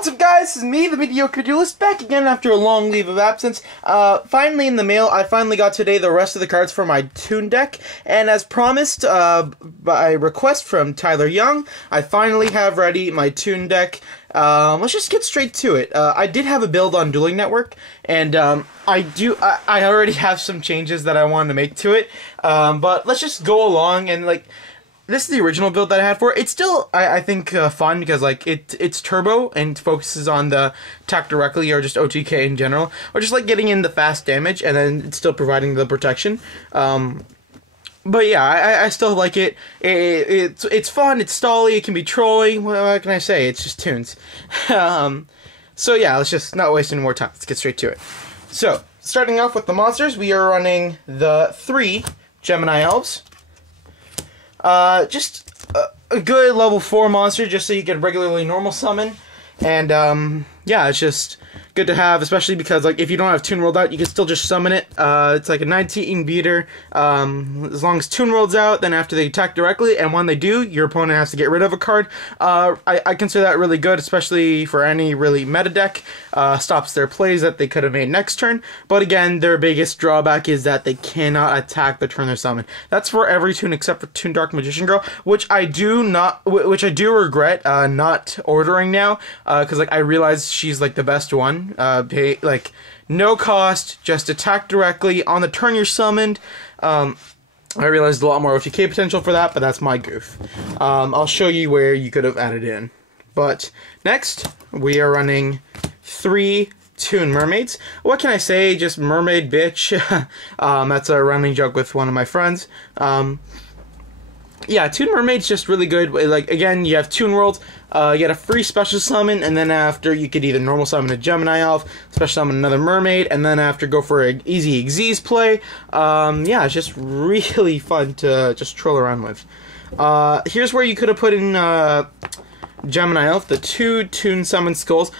What's up, guys? This is me, the Mediocre Duelist, back again after a long leave of absence. Finally in the mail, I finally got today the rest of the cards for my Toon deck, and as promised by request from Tyler Young, I finally have ready my Toon deck. Let's just get straight to it. I did have a build on Dueling Network, and I already have some changes that I wanted to make to it, but let's just go along and, like, this is the original build that I had for it. It's still, I think, fun because, like, it's turbo and focuses on the attack directly or just OTK in general, or just, like, getting in the fast damage and then it's still providing the protection. But yeah, I still like it. It's fun, it's stally, it can be trolly. What can I say? It's just Toons. So yeah, let's just not waste any more time. Let's get straight to it. So, starting off with the monsters, we are running the 3 Gemini Elves. Just a good level 4 monster, just so you can regularly normal summon, and yeah, it's just good to have, especially because, like, if you don't have Toon rolled out, you can still just summon it. It's like a 19 beater, as long as Toon rolls out, then after they attack directly, and when they do, your opponent has to get rid of a card. I consider that really good, especially for any really meta deck. Stops their plays that they could have made next turn, but again, their biggest drawback is that they cannot attack the turn they're summoned. That's for every Toon except for Toon Dark Magician Girl, which I do regret not ordering now, because, like, I realize she's, like, the best one. Like, no cost, just attack directly on the turn you're summoned. I realized a lot more OTK potential for that, but that's my goof. I'll show you where you could have added in. But next, we are running 3 Toon Mermaids. What can I say? Just mermaid bitch. That's a running joke with one of my friends. Yeah, Toon Mermaid's just really good. Like, again, you have Toon World, you get a free special summon, and then after, you could either normal summon a Gemini Elf, special summon another mermaid, and then after, go for an easy Xyz play. Yeah, it's just really fun to just troll around with. Here's where you could have put in Gemini Elf, the 2 Toon Summon Skulls.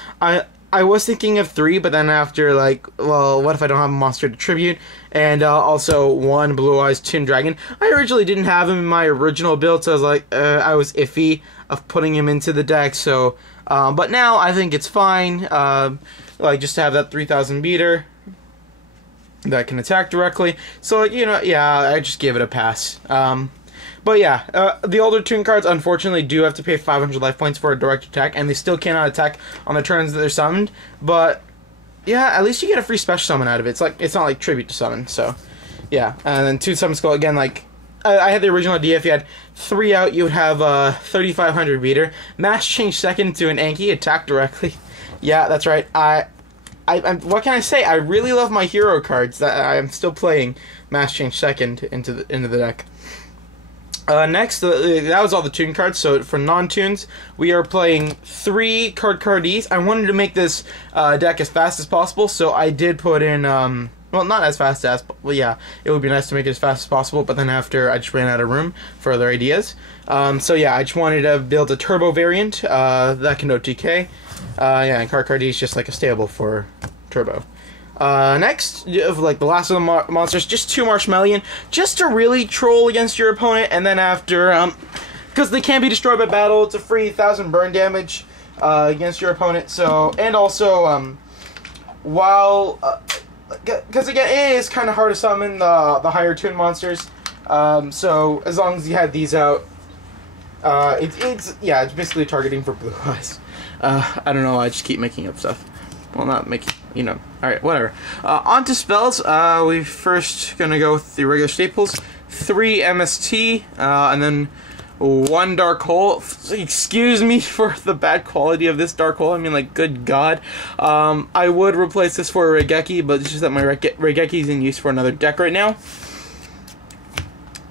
I was thinking of 3, but then after, like, well, what if I don't have a monster to tribute? And also 1 Blue Eyes Toon Dragon. I originally didn't have him in my original build, so I was like, I was iffy of putting him into the deck, so, but now I think it's fine, like, just to have that 3000 beater that can attack directly. So, you know, yeah, I just gave it a pass. But yeah, the older Toon cards unfortunately do have to pay 500 life points for a direct attack, and they still cannot attack on the turns that they're summoned. But yeah, at least you get a free special summon out of it. It's not like tribute to summon. So yeah, and then Toon Summon Skull again. Like, I had the original idea. If you had 3 out, you would have a 3500 beater. Mass change second to an Anki, attack directly. Yeah, that's right. What can I say? I really love my hero cards that I'm still playing. Mass change second into the deck. Next, that was all the Toon cards, so for non-Toons, we are playing 3 Cardies. I wanted to make this deck as fast as possible, so I did put in, well, not as fast as, but well, yeah, it would be nice to make it as fast as possible, but then after, I just ran out of room for other ideas. So yeah, I just wanted to build a turbo variant that can OTK. Yeah, and Cardies is just like a stable for turbo. Next, like the last of the monsters, just 2 Marshmallow, just to really troll against your opponent, and then after, because they can't be destroyed by battle, it's a free 1000 burn damage, against your opponent, so, and also, while, because again, it is kind of hard to summon the higher Toon monsters, so, as long as you had these out, it's basically targeting for Blue Eyes. I don't know, I just keep making up stuff. Well, not making, you know. Alright, whatever. On to spells. We're first gonna go with the regular staples. 3 MST, and then 1 Dark Hole. Excuse me for the bad quality of this Dark Hole. I mean, like, good God. I would replace this for a Regeki, but it's just that my Regeki is in use for another deck right now.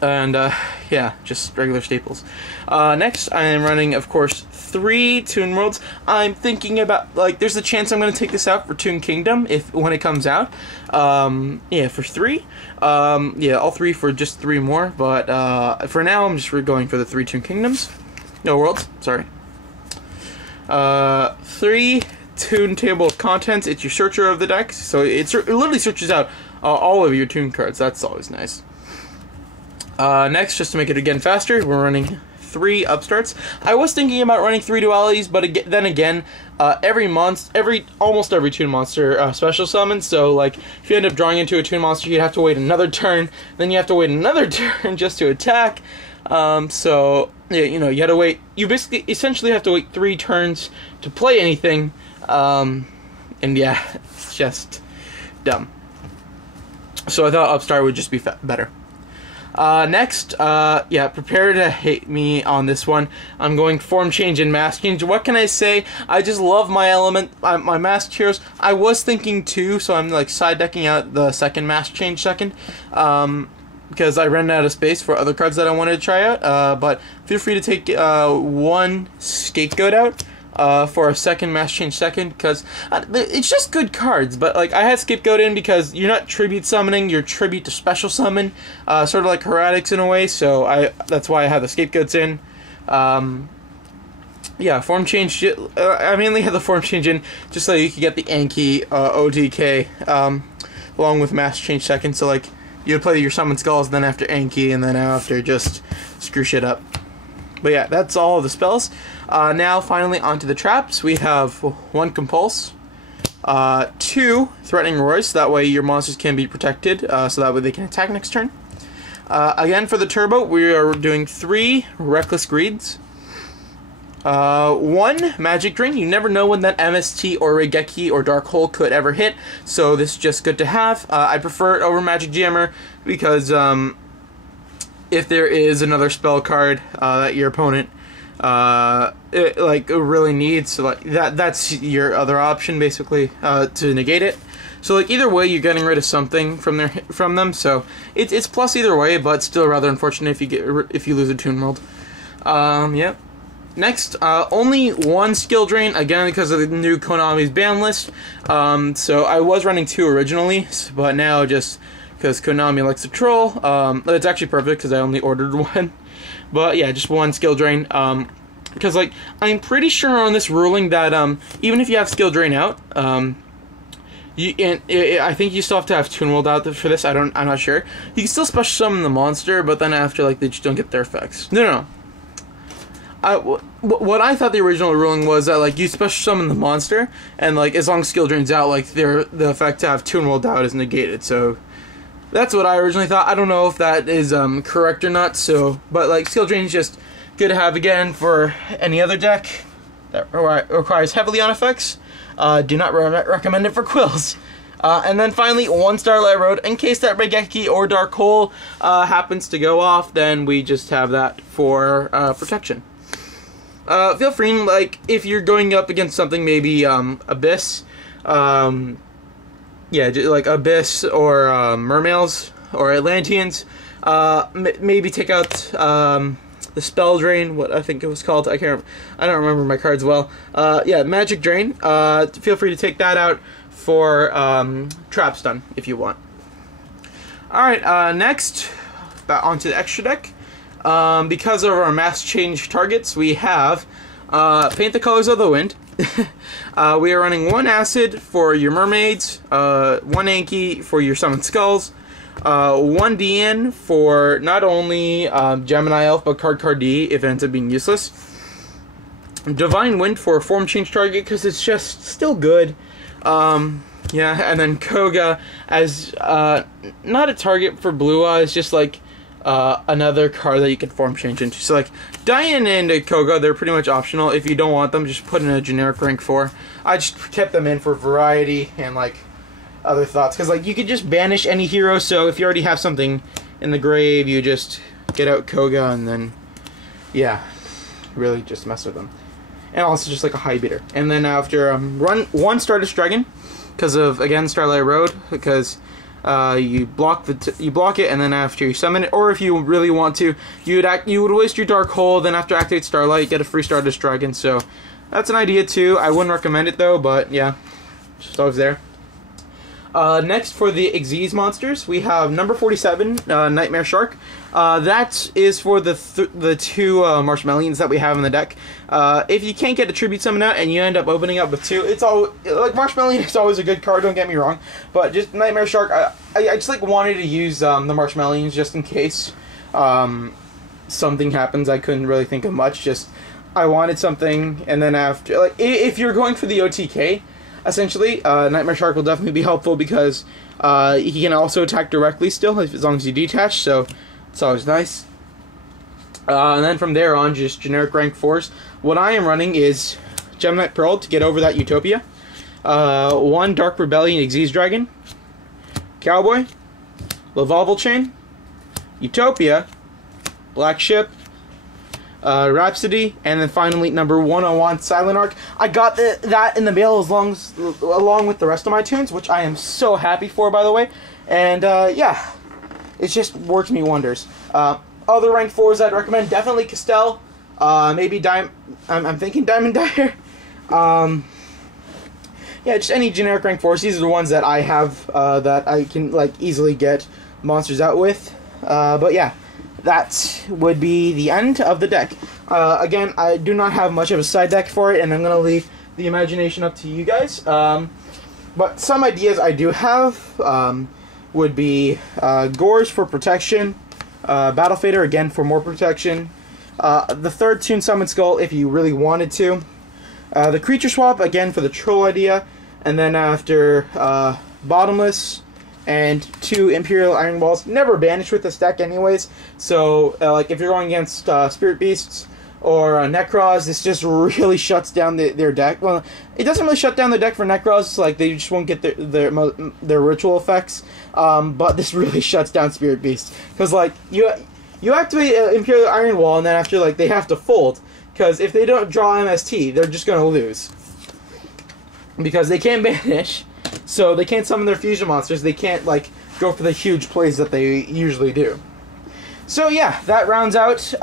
And, yeah, just regular staples. Next, I am running, of course, 3 Toon Worlds. I'm thinking about, like, there's a chance I'm going to take this out for Toon Kingdom when it comes out. Yeah, for 3. Yeah, all 3 for just 3 more, but, for now, I'm just going for the 3 Toon Kingdoms. No, Worlds, sorry. 3 Toon Table of Contents. It's your searcher of the deck, so it literally searches out all of your Toon cards. That's always nice. Next, just to make it again faster, we're running 3 upstarts. I was thinking about running 3 dualities, but then again, almost every Toon monster special summons. So like, if you end up drawing into a Toon monster, you'd have to wait another turn. Then you have to wait another turn just to attack. So yeah, you know, you had to wait. You essentially have to wait 3 turns to play anything. And yeah, it's just dumb. So I thought Upstart would just be better. Next, yeah, prepare to hate me on this one. I'm going form change and mask change. What can I say? I just love my my mask heroes. I was thinking 2, so I'm like side decking out the second mask change because I ran out of space for other cards that I wanted to try out. But feel free to take 1 scapegoat out. For a second mass change second, because it's just good cards. But like, I had scapegoat in because you're not tribute summoning, you're tribute to special summon, sort of like heretics in a way. So that's why I had the scapegoats in. Yeah, form change. I mainly had the form change in just so you could get the Anki OTK along with mass change second. So like, you'd play your summon skulls, then after Anki, and then after just screw shit up. But yeah, that's all of the spells. Now, finally, onto the traps. We have 1 Compulse, 2 Threatening Roars, so that way your monsters can be protected, so that way they can attack next turn. Again, for the Turbo, we are doing 3 Reckless Greeds, 1 Magic Drain. You never know when that MST or Regeki or Dark Hole could ever hit, so this is just good to have. I prefer it over Magic Jammer because if there is another spell card that your opponent really needs, so like that's your other option basically to negate it. So like, either way, you're getting rid of something from them. So it's plus either way, but still rather unfortunate if you lose a Toon World. Yep. Next, only 1 skill drain, again because of the new Konami's ban list. So I was running 2 originally, but now just because Konami likes to troll. It's actually perfect because I only ordered 1. But yeah, just 1 skill drain. Because like, I'm pretty sure on this ruling that even if you have skill drain out, I think you still have to have Toon World out for this. I'm not sure. You can still special summon the monster, but then after, like, they just don't get their effects. No. What I thought the original ruling was that like, you special summon the monster, and like, as long as skill drain's out, like the effect to have Toon World out is negated. So that's what I originally thought. I don't know if that is correct or not. So, but like, skill drain is just good to have again for any other deck that requires heavily on effects. Do not recommend it for Quills. And then finally, 1 Starlight Road. In case that Regeki or Dark Hole happens to go off, then we just have that for protection. Feel free, like, if you're going up against something, maybe Abyss, yeah, like Abyss or Mermails or Atlanteans, maybe take out the Spell Drain, what I think it was called. I don't remember my cards well. Yeah, Magic Drain. Feel free to take that out for Trap Stun if you want. Alright, next, onto the extra deck. Because of our mass change targets, we have Paint the Colors of the Wind. We are running 1 Acid for your Mermaids, 1 Anki for your Summon Skulls, 1 DN for not only Gemini Elf, but Card D if it ends up being useless. Divine Wind for a form change target because it's just still good. Yeah, and then Koga as not a target for Blue Eyes, just like another card that you can form change into. So like, Diane and Koga, they're pretty much optional. If you don't want them, just put in a generic rank 4. I just kept them in for variety and like other thoughts, because like, you could just banish any hero. So if you already have something in the grave, you just get out Koga and then yeah, really just mess with them. And also just like a high beater. And then after run 1 Stardust Dragon because of, again, Starlight Road, because you block it, and then after you summon it, or if you really want to, you would waste your Dark Hole, then after activate Starlight, you get a free Stardust Dragon. So that's an idea too. I wouldn't recommend it though, but yeah, just always there. Next, for the Xyz monsters, we have number 47, Nightmare Shark. That is for the 2 Marshmallows that we have in the deck. If you can't get a Tribute Summon out and you end up opening up with 2, it's all like, Marshmallow is always a good card, don't get me wrong, but just Nightmare Shark, I just like wanted to use the Marshmallows just in case. something happens. I couldn't really think of much. Just I wanted something, and then after, like, if you're going for the OTK, essentially, Nightmare Shark will definitely be helpful because he can also attack directly still, as long as you detach, so it's always nice. And then from there on, just generic rank 4s. What I am running is Gemini Pearl to get over that Utopia. 1 Dark Rebellion Xyz Dragon, Cowboy, Lavalval Chain, Utopia, Black Ship, Rhapsody, and then finally number 101 Silent Arc. I got that in the mail along with the rest of my tunes, which I am so happy for, by the way. And yeah, it just worked me wonders. Other rank 4s I'd recommend, definitely Castell, maybe I'm thinking Diamond Dyer. Yeah, just any generic rank 4s. These are the ones that I have that I can like easily get monsters out with. But yeah, that would be the end of the deck. Again, I do not have much of a side deck for it, and I'm going to leave the imagination up to you guys. But some ideas I do have would be Gores for protection, Battle Fader again for more protection, the 3rd Toon Summon Skull if you really wanted to, the Creature Swap again for the troll idea, and then after Bottomless and 2 Imperial Iron Balls. Never banished with this deck anyways, so like if you're going against Spirit Beasts or Necros, this just really shuts down their deck. Well, it doesn't really shut down the deck for Necros, like they just won't get their ritual effects, but this really shuts down Spirit Beasts, because like you activate Imperial Iron Wall, and then after, like, they have to fold, because if they don't draw MST, they're just going to lose, because they can't banish. So they can't summon their fusion monsters. They can't, like, go for the huge plays that they usually do. So yeah, that rounds out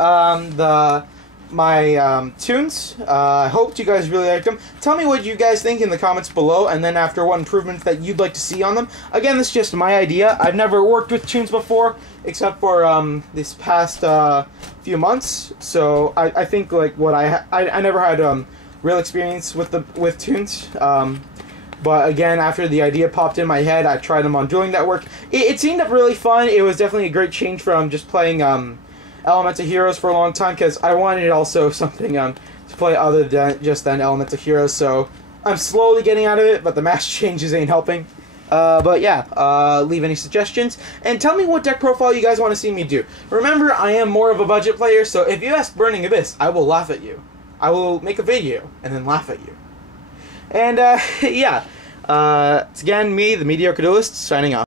my tunes. I hope you guys really liked them. Tell me what you guys think in the comments below, and then after what improvements that you'd like to see on them. Again, this is just my idea. I've never worked with tunes before, except for this past few months. So I think like what I never had real experience with tunes. But again, after the idea popped in my head, I tried them on Dueling Network. It seemed really fun. It was definitely a great change from just playing Elemental Heroes for a long time, because I wanted also something to play other than just Elemental Heroes. So I'm slowly getting out of it, but the mass changes ain't helping. But yeah, leave any suggestions, and tell me what deck profile you guys want to see me do. Remember, I am more of a budget player, so if you ask Burning Abyss, I will laugh at you. I will make a video and then laugh at you. And yeah, it's again me, the Mediocre Duelist, signing off.